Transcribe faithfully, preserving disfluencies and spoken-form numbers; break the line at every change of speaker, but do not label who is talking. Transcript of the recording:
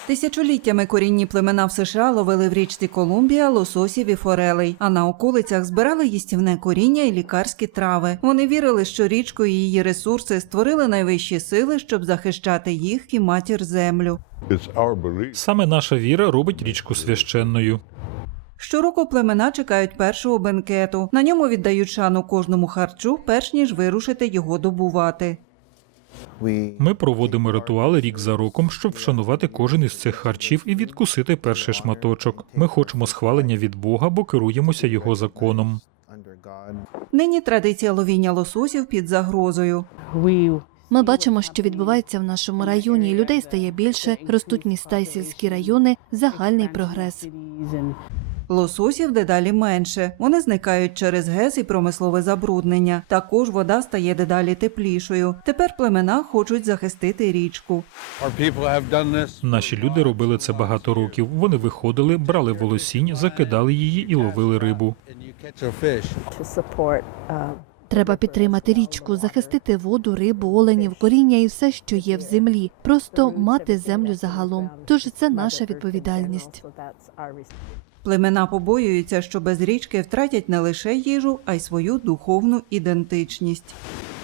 Тисячоліттями корінні племена в США ловили в річці Колумбія лососів і форелей, а на околицях збирали їстівне коріння і лікарські трави. Вони вірили, що річку і її ресурси створили найвищі сили, щоб захищати їх і матір землю.
Саме наша віра робить річку священною.
Щороку племена чекають першого бенкету. На ньому віддають шану кожному харчу, перш ніж вирушити його добувати.
Ми проводимо ритуали рік за роком, щоб вшанувати кожен із цих харчів і відкусити перший шматочок. Ми хочемо схвалення від Бога, бо керуємося Його законом.
Нині традиція ловіння лососів під загрозою.
Ми бачимо, що відбувається в нашому районі. Людей стає більше, ростуть міста і сільські райони, загальний прогрес.
Лососів дедалі менше. Вони зникають через ГЕС і промислове забруднення. Також вода стає дедалі теплішою. Тепер племена хочуть захистити річку.
Наші люди робили це багато років. Вони виходили, брали волосінь, закидали її і ловили рибу.
Треба підтримати річку, захистити воду, рибу, оленів, коріння і все, що є в землі. Просто мати землю загалом. Тож це наша відповідальність.
Племена побоюються, що без річки втратять не лише їжу, а й свою духовну ідентичність.